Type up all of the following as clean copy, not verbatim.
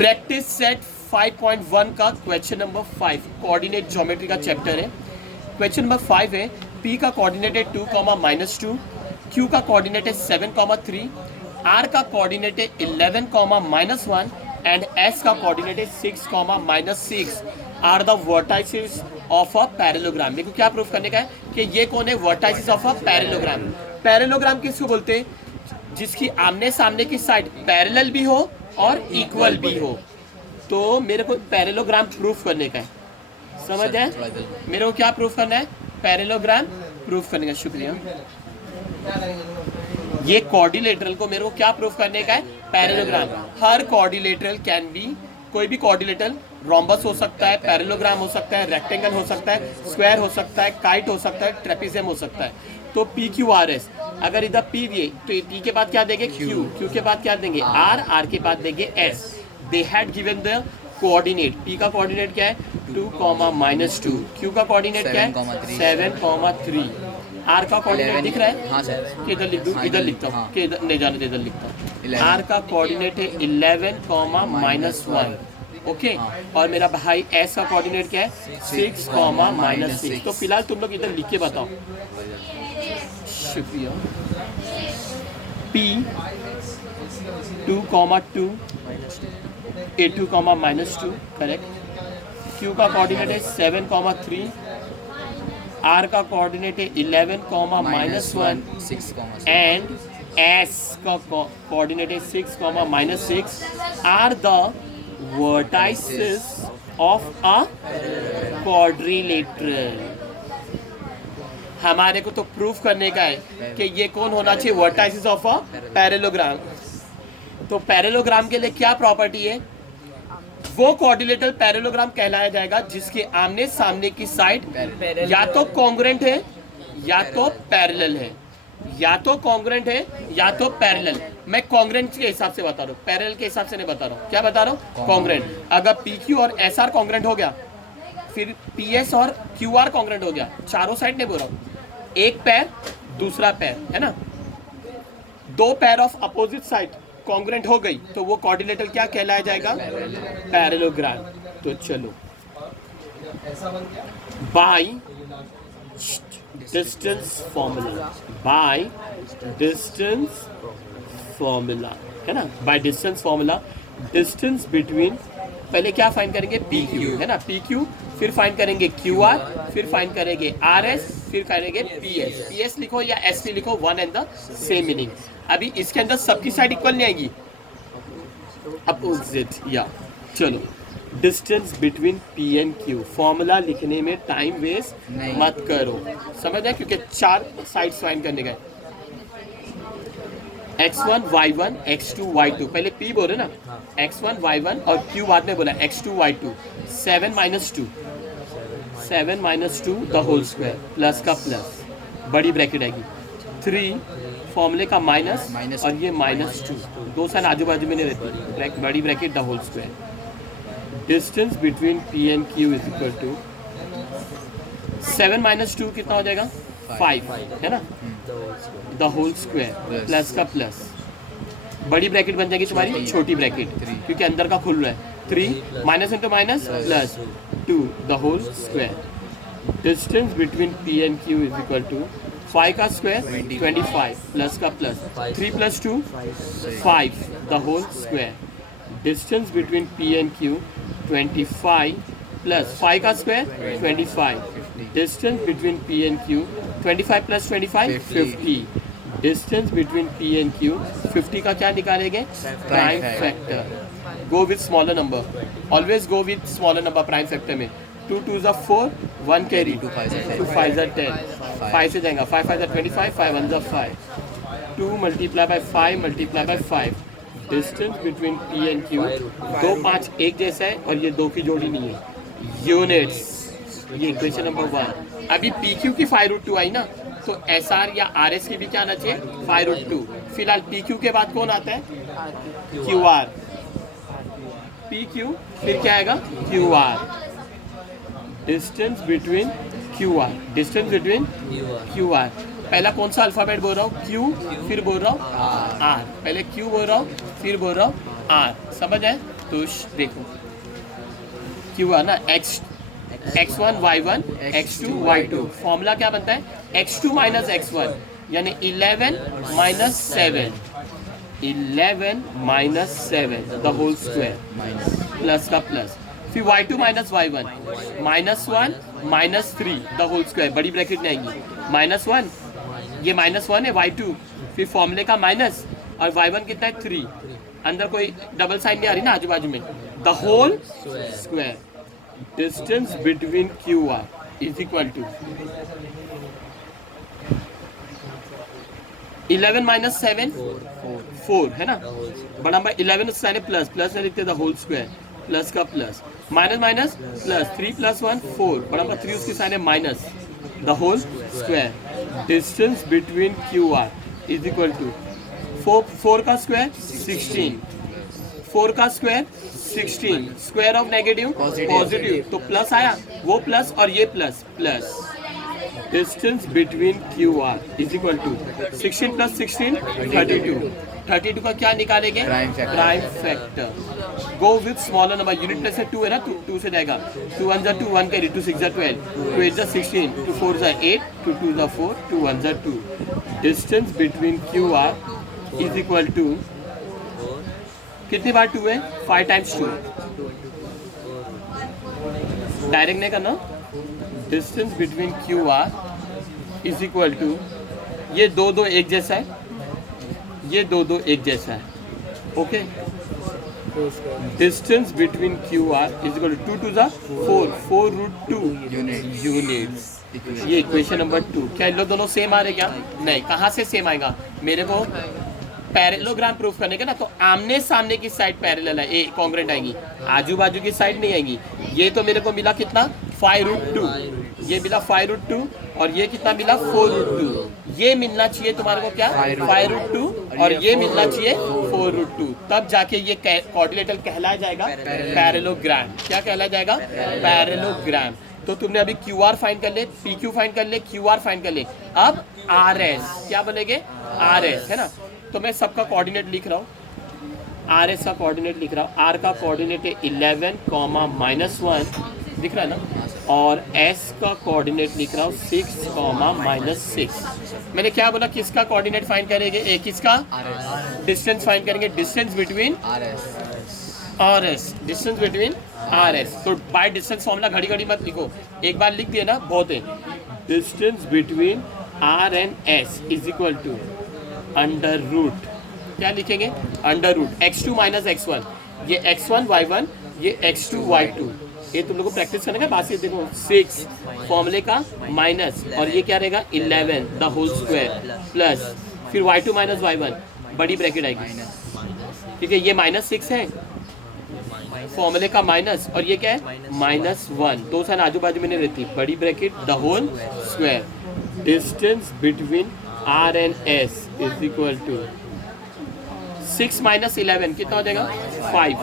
Practice set 5.1 का question number 5 coordinate geometry का chapter है। क्वेश्चन नंबर 5 है P का कोऑर्डिनेट है 2, Q का कोऑर्डिनेट है 7, 3, R का कोऑर्डिनेट है 11, -1 एंड S का कोऑर्डिनेट है 6, -6 are the vertices of a parallelogram. मेरे को क्या प्रूफ करने का है कि ये कौन है, vertices of a parallelogram. Parallelogram किसको बोलते हैं, जिसकी आमने सामने की साइड पैरेलल भी हो और इक्वल भी हो। तो मेरे को पैरेललोग्राम प्रूफ करने का है, समझ है। मेरे को क्या प्रूफ करना है, पैरेललोग्राम प्रूफ करने का। शुक्रिया। ये कोऑर्डिलेटरल को मेरे को क्या प्रूफ करने का है, पैरेललोग्राम। हर कोऑर्डिलेटरल कैन बी, कोई भी कोऑर्डिलेटरल रोम्बस हो सकता है, पैरेललोग्राम हो सकता है, रेक्टेंगल हो सकता है, स्क्वायर हो सकता है, काइट हो सकता है, ट्रेपेजियम हो सकता है। तो पी क्यू आर एस, अगर इधर पी दिए तो पी के बाद क्या देंगे, क्यू, क्यू के बाद क्या देंगे, आर, आर के बाद देंगे S. They had given the coordinate. P का कोऑर्डिनेट क्या है 2, -2, क्यू का कोऑर्डिनेट क्या है 7, 3, आर का कोऑर्डिनेट दिख रहा है, हाँ सर, कि इधर लिख दूं, इधर लिखता हूँ, कि इधर नहीं जाने दे, इधर लिखता हूँ। आर का कोऑर्डिनेट है 11, -1, ओके। और मेरा भाई एस का कोऑर्डिनेट क्या है 6, -6। तो फिलहाल तुम लोग इधर लिख के बताओ। शुक्रिया। P 2, 2, A2, -2, correct. Q का कोऑर्डिनेट है 7, 3, R का कोऑर्डिनेट है 11, -1 एंड S का कोऑर्डिनेट है 6, -6 are the vertices of a quadrilateral. हमारे को तो प्रूफ करने का है कि ये कौन होना चाहिए, वर्टाइसेस ऑफ अ पैरेललोग्राम। तो पैरेललोग्राम के लिए क्या प्रॉपर्टी है, वो कोऑर्डिनेटल पैरेललोग्राम कहलाया जाएगा जिसके आमने सामने की साइड या तो कॉन्ग्रुएंट है या तो पैरेलल है, या तो कॉन्ग्रुएंट है या तो पैरेलल। मैं कॉन्ग्रुएंट के हिसाब से बता रहा हूँ, पैरेलल के हिसाब से नहीं बता रहा हूँ। क्या बता रहा हूँ, कॉन्ग्रुएंट। अगर पी क्यू और एस आर कॉन्ग्रुएंट हो गया, फिर पी एस और क्यू आर कॉन्ग्रुएंट हो गया, चारों साइड नहीं बोल रहा हूँ, एक पैर दूसरा पैर है ना, दो पैर ऑफ अपोजिट साइड कॉन्ग्रुएंट हो गई तो वो कोऑर्डिनेटर क्या कहलाया जाएगा, पैरेललोग्राम। तो चलो, by distance formula, by distance formula है ना, by distance formula distance between, पहले क्या फाइंड करेंगे, पी क्यू है ना, पी क्यू, फिर फाइंड करेंगे क्यू आर, फिर फाइंड करेंगे आर एस, फिर करेंगे पी एस। पी एस लिखो या एस पी लिखो, one and the same meaning. अभी इसके अंदर सबकी साइड इक्वल नहीं आएगी, अपोजिट। या चलो, distance between P and Q, formula लिखने में टाइम वेस्ट मत करो, समझ आए, क्योंकि चार साइड्स फाइंड करने का है। x1 y1 x2 y2, पहले p बोले ना, x1 y1 और q बाद में बोला x2 y2। 7 -2, 7 -2 the whole square, plus का प्लस, बड़ी ब्रैकेट आएगी, 3 फॉर्मूले का माइनस और ये -2, दो साइड आजू बाजू में नहीं रहती, बड़ी bracket the whole square. Distance between p and q is equal to 7 -2 कितना हो जाएगा, 5 है ना, द होल स्क्वायर प्लस का प्लस, बड़ी ब्रैकेट बन जाएगी तुम्हारी छोटी ब्रैकेट, क्योंकि अंदर का खुल रहा है, 3 minus into minus plus 2 the whole square. Distance between P and Q is equal to 5 का स्क्वायर 25 प्लस का plus 3 + 2 5 the whole square. Distance between P and Q 25 plus 5 का square 25। Distance between P and Q 25 + 25 50। Distance between P and Q 50 का क्या निकालेंगे, prime factor. Go with smaller number, always go with smaller number prime factor में। 2 2 = 4, 1 carry, 2 5 = 10, 5 से जाएगा, 5 5 = 25, 5 1 = 5, 2 × 5 × 5। Distance between P and Q, 2 5 एक जैसा है और ये 2 की जोड़ी नहीं है, यूनिट्स। ये इक्वेशन नंबर 1। अभी पी क्यू की 5√2 आई ना, तो एस आर या आर एस की भी क्या आना चाहिए, 5√2। फिलहाल पी क्यू के बाद कौन आता है, क्यू आर, पी क्यू फिर क्या आएगा, Q R. Distance between Q are, distance between Q are, पहला कौन सा अल्फाबेट बोल रहा हूँ, क्यू, फिर बोल रहा हूँ आर, पहले क्यू बोल रहा हूँ फिर बोल रहा हूँ आर, समझ है? तो देखो क्यू आर ना x1 y1 x2 y2, formula क्या बनता है? x2 माइनस x1 यानी 11 minus 7, 11 minus 7 the whole square plus का प्लस, फिर y2 minus y1 minus 1 minus 3 the whole square, बड़ी ब्रैकेट में आएगी माइनस 1, ये माइनस 1 है y2, फिर फॉर्मूले का माइनस, और y1 कितना है 3, अंदर कोई डबल साइन नहीं आ रही ना आजू बाजू में, the whole square. Distance between Q R is equal to 11 minus 7 4 है ना, बड़ा नंबर 11 उसका है प्लस, प्लस में लिखते द होल स्क्वायर, प्लस का plus, minus minus plus, 3 plus 1 4, बड़ा नंबर 3 उसकी साइन है minus the whole square. Distance between Q R is equal to 4 का स्क्वायर 16, 4 का square 16, square of negative positive, तो प्लस आया, वो प्लस और ये plus, plus. Distance between Q R is equal to 16 plus 16 32, 32 का क्या निकालेंगे? Prime factor. Go with smaller number, unit place से 2 है ना, 2 से जाएगा, 2 1 जा 2, 1 कैरी, 2 6 जा 12, 2 8 जा 16, 2 4 जा 8, 2 2 जा 4, 2 1 जा 2। Distance between Q R is equal to, कितनी बार 2 है? 5 टाइम्स 2, डायरेक्ट नहीं करना। Distance between Q R is equal to, ये 2 2 एक जैसा है, ये 2 2 एक जैसा है, okay. Distance between Q R is equal to 2 2 जा 4, 4 रूट 2 यूनिट्स। ये इक्वेशन नंबर 2। क्या इन लोग दोनों सेम आ रहे क्या? नहीं, कहाँ से सेम आएगा? मेरे को पैरेललोग्राम प्रूफ करने का ना, तो आमने सामने की साइड पैरेलल है, ए कॉन्ग्रेंट आएगी, आजू बाजू की साइड नहीं आएगी। ये तो मेरे को मिला कितना? 5 रूट 2, ये मिला 5 रूट 2, और ये कितना मिला? 4 रूट 2। ये मिलना चाहिए तुम्हारे को क्या? 5 रूट 2, और ये मिलना चाहिए 4 रूट 2, तब जाके ये क्वाड्रिलेटरल कहलाया जाएगा पैरेललोग्राम। क्या कहलाया जाएगा? पैरेललोग्राम। तो तुमने अभी क्यू आर फाइंड कर ले, पी क्यू फाइंड कर ले, क्यू आर फाइंड कर ले, अब आर एस क्या बनेगे? आर एस है ना। तो मैं सबका कोऑर्डिनेट लिख रहा हूँ, आर एस का कोऑर्डिनेट लिख रहा हूँ। आर का कोऑर्डिनेट है 11, -1 दिख रहा है ना, और एस का कोऑर्डिनेट लिख रहा हूँ 6, -6। मैंने क्या बोला? किसका कोऑर्डिनेट फाइंड करेंगे? एक किसका? डिस्टेंस फाइंड करेंगे, distance between R S, distance between R S. तो बाय डिस्टेंस फॉर्मूला घड़ी घड़ी मत लिखो, एक बार लिख दिया ना बहुत है। Distance between R and S is equal to under root, क्या लिखेंगे? Under root x2 minus x1, ये x1 y1, ये x2 y2। ये तुम लोग को प्रैक्टिस करने का बात। ये देखो 6 फॉर्मूले का माइनस, और ये क्या रहेगा? 11 द होल स्क्वायर प्लस, फिर y2 माइनस y1, बड़ी ब्रैकेट आएगी, ठीक है। ये -6 है फॉर्मूले का माइनस, और ये क्या है? -1, दो साइन आजू बाजू में नहीं रहती, बड़ी bracket the whole square. Distance between R and S is equal to 6 minus 11 कितना हो जाएगा? 5,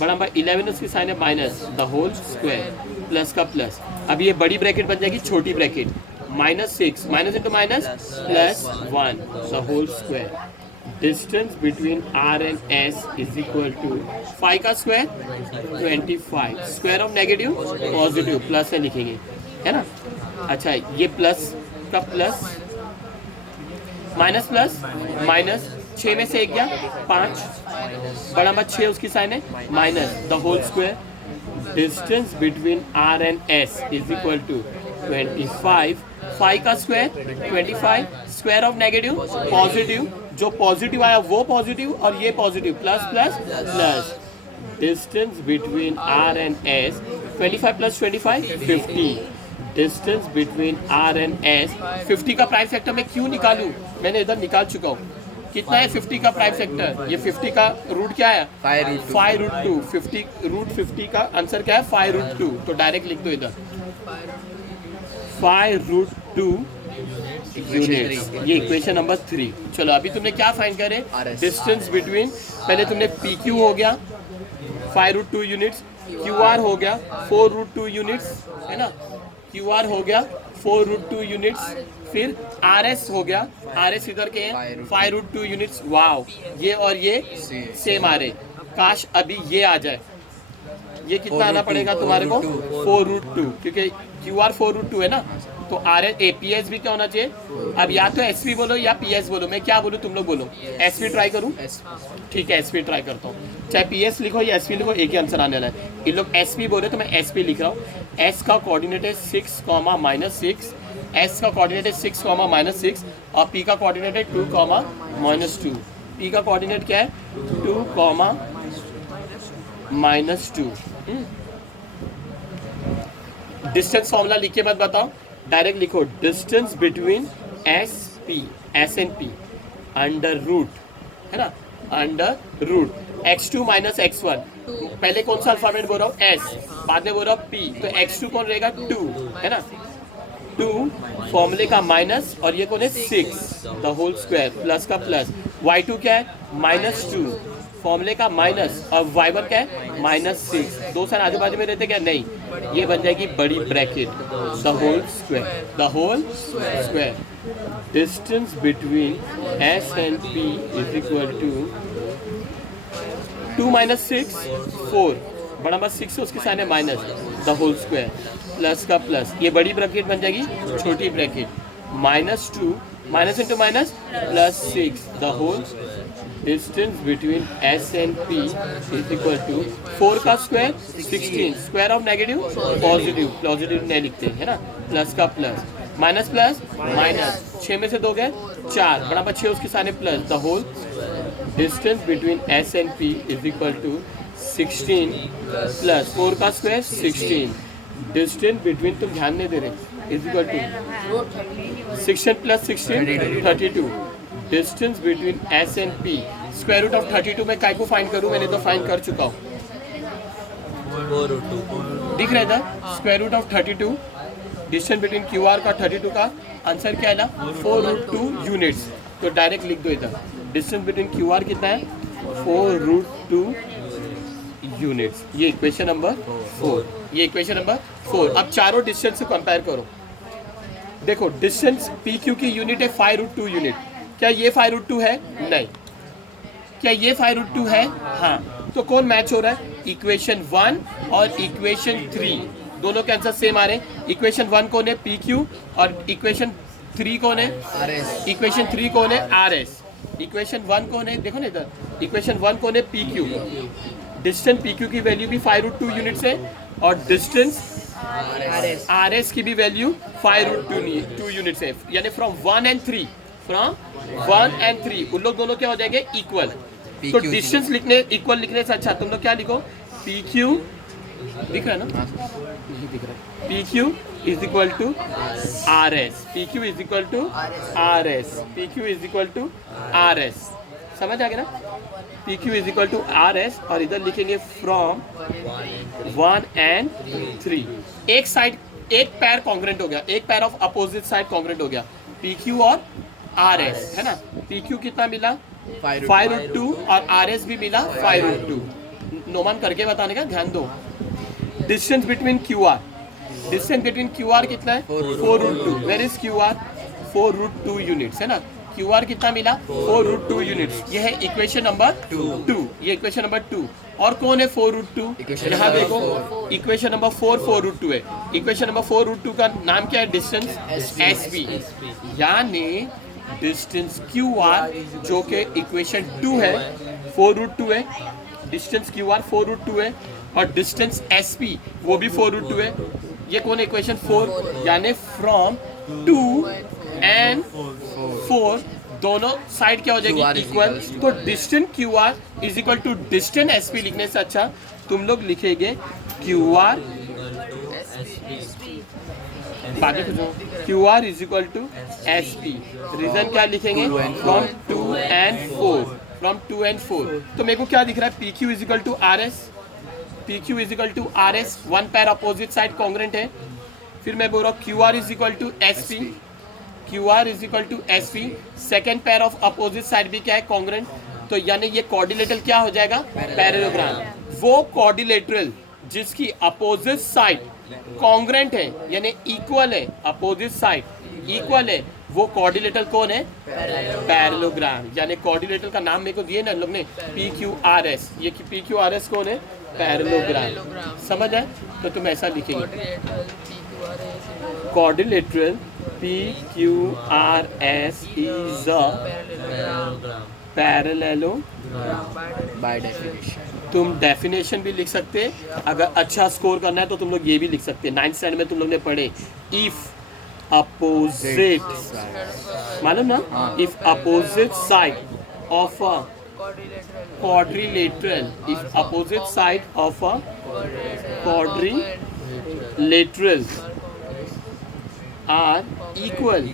बड़ा नंबर 11 उसकी साइन है minus the whole square, plus का प्लस। अब ये बड़ी ब्रैकेट बन जाएगी छोटी bracket, -6 minus into minus plus 1 the whole square. Distance between R and S is equal to 5 का square 25, square of negative positive, plus से लिखेंगे है ना। अच्छा, ये प्लस का प्लस, माइनस प्लस माइनस, 6 में से 1 गया 5, बड़ा नंबर 6 उसकी साइन है minus the whole square. Distance between R and S is equal to 25, 5 का square 25, square of negative positive, जो पॉजिटिव आया वो पॉजिटिव और ये positive, plus plus plus. Distance between R and S 25 plus 25 50। Distance between R and S, 50 का prime factor मैं क्यों निकालूं? मैंने इधर निकाल चुका हूँ। कितना है 50 का प्राइम फैक्टर? ये 50 का रूट क्या है? 5 रूट 2। 50 रूट 50 का आंसर क्या है? 5 रूट 2। तो डायरेक्ट लिख दो इधर 5 रूट 2 यूनिट्स। ये इक्वेशन नंबर 3। चलो अभी तुमने क्या फाइंड करे? डिस्टेंस बिटवीन, पहले तुमने पी क्यू हो गया 5 रूट 2 यूनिट्स, क्यू आर हो गया 4 रूट 2 यूनिट्स है ना, क्यू आर हो गया 4 रूट 2 यूनिट्स, फिर आर एस हो गया, आर एस इधर के हैं 5 रूट 2 यूनिट्स। वाओ, ये और ये सेम आ रहे। काश अभी ये आ जाए, ये कितना आना पड़ेगा तुम्हारे को 4√2, क्योंकि QR 4√2 है ना, तो RS PS भी क्या होना चाहिए। अब या तो SP बोलो या PS बोलो, मैं क्या बोलूँ तुम लोग बोलो। SP ट्राई करूँ, ठीक है SP ट्राई करता हूँ। चाहे PS लिखो या SP लिखो, एक ही आंसर आने वाला है। इन लोग SP बोले तो मैं SP लिख रहा हूँ। S का कोऑर्डिनेट है 6, -6, S का कोऑर्डिनेट है 6, -6 और P का कोऑर्डिनेट है 2, -2। P का कोऑर्डिनेट क्या है 2, -2। डिस्टेंस फॉर्मूला लिख के मत बताओ, डायरेक्ट लिखो। Distance between S and P under root, है ना, अंडर रूट x2 - x1। पहले कौन सा अल्फाबेट बोल रहा हूँ S, बाद में बोल रहा हूँ P, तो x2 कौन रहेगा 2, है ना, 2 फॉर्मूले का माइनस और ये कौन है 6 द होल स्क्वायर, प्लस का प्लस। y2 क्या है -2 फॉर्मूले का माइनस और y1 क्या है -6। दो साइन आजू बाजू में रहते क्या, नहीं, ये बन जाएगी बड़ी bracket the whole square. Distance between S and P is equal to 2 - 6 4, बड़ा नंबर 6 है उसके साइन है minus the whole square, plus का प्लस, ये बड़ी ब्रैकेट बन जाएगी छोटी bracket, -2 minus into minus +6 the whole. Distance between S and P is equal to 4 का square 16, square of negative positive नहीं लिखते, है ना, प्लस का प्लस, माइनस प्लस माइनस, 6 में से 2 गए 4, बड़ा नंबर 6 उसके सामने plus the whole. Distance between S and P is equal to 16 plus 4 का स्क्वायर 16। डिस्टेंस बिटवीन, तुम ध्यान नहीं दे रहे, is equal to 16 + 16 32। Distance between S and P, square root of 32 में काय को फाइंड करूं, मैंने तो फाइंड कर चुका हूं, दिख रहा है इधर, square root of 32। Distance between QR का 32 का आंसर क्या है 4√2 यूनिट्स, तो डायरेक्ट लिख दो इधर। डिस्टेंस बिटवीन QR कितना है 4√2 यूनिट्स, ये इक्वेशन नंबर 4, ये इक्वेशन नंबर 4। अब चारों डिस्टेंस से कंपेयर करो, देखो डिस्टेंस PQ की यूनिट है 5√2 यूनिट, क्या ये 5√2 है, नहीं, क्या ये 5√2 है, हाँ, तो कौन मैच हो रहा है, इक्वेशन 1 और इक्वेशन 3, दोनों के आंसर सेम आ रहे हैं। इक्वेशन 1 कौन है PQ और इक्वेशन 3 कौन है RS, इक्वेशन 3 कौन है RS, इक्वेशन 1 कौन है, देखो ना इधर, इक्वेशन 1 कौन है PQ। डिस्टेंस PQ की वैल्यू भी 5√2 यूनिट्स है और डिस्टेंस RS की भी वैल्यू 5√2 यूनिट्स है, यानी फ्रॉम 1 एंड 3, उन लोग दोनों क्या हो जाएंगे इक्वल। तो डिस्टेंस लिखने, इक्वल लिखने से अच्छा तुम लोग क्या लिखो, PQ, दिख रहा है ना, नहीं दिख रहा है, PQ is equal to RS, PQ is equal to RS, PQ is equal to RS, समझ आ गया ना, PQ is equal to RS, और इधर लिखेंगे फ्रॉम 1 एंड 3। एक साइड, एक पैर कॉन्ग्रेंट हो गया, एक पैर ऑफ अपोजिट साइड कॉन्ग्रेंट हो गया, PQ और RS, है ना। PQ कितना मिला 5√2 और RS भी मिला 5√2, नोमान करके बताने का ध्यान दो। Distance between QR, distance between QR कितना है 4√2, वेयर इज QR 4√2 यूनिट्स, है ना, QR कितना मिला 4√2 यूनिट्स, ये है इक्वेशन नंबर 2, ये इक्वेशन नंबर 2। और कौन है 4√2, यहाँ देखो इक्वेशन नंबर 4 4√2 है, इक्वेशन नंबर 4√2 का नाम क्या है, डिस्टेंस SP, यानी डिस्टेंस QR जो कि इक्वेशन 2 है 4√2 है, डिस्टेंस QR 4√2 है और डिस्टेंस SP वो भी 4√2 है, ये कौन है इक्वेशन 4, यानी फ्रॉम 2 एंड 4 दोनों साइड क्या हो जाएगी इक्वल। तो distance QR is equal to distance SP लिखने से अच्छा तुम लोग लिखेंगे QR, QR is equal to SP। Reason क्या लिखेंगे, फ्रॉम 2 एंड 4, फ्रॉम 2 एंड 4। तो मेरे को क्या दिख रहा है, PQ is equal to RS, PQ is equal to RS, one pair opposite side congruent है। फिर मैं बोल रहा हूँ QR is equal to SP, QR is equal to SP, second pair of opposite side भी क्या है कॉन्ग्रेंट, तो यानी ये कोऑर्डिनेटल क्या हो जाएगा पैरेललोग्राम। वो कोऑर्डिनेटल जिसकी अपोजिट साइड कॉन्ग्रेंट है यानी इक्वल है, अपोजिट साइड इक्वल है वो कोऑर्डिनेटर कौन है? पैरेललोग्राम। यानी कोऑर्डिनेटर का नाम मेरे को दिए ना लोग ने, PQRS। ये PQRS कौन है? पैरेललोग्राम। समझ आए? तो तुम ऐसा लिखेंगे, coordinator PQRS is a parallelogram by definition. तुम डेफिनेशन भी लिख सकते हैं। अगर अच्छा स्कोर करना है तो तुम लोग ये भी लिख सकते हैं। 9th स्टैंडर्ड में तुम लोग ने पढ़े, इफ अपोजिट, मालूम ना, if opposite side of a quadrilateral, if opposite side of a quadrilateral are equal,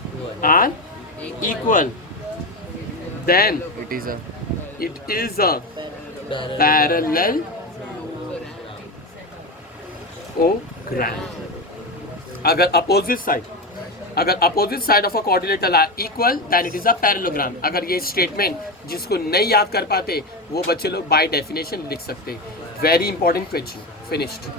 then It is a it is a parallelogram. अगर opposite side of a coordinator are equal then it is a parallelogram. अगर ये statement जिसको नहीं याद कर पाते वो बच्चे लोग बाय डेफिनेशन लिख सकते। Very important question. फिनिश्ड।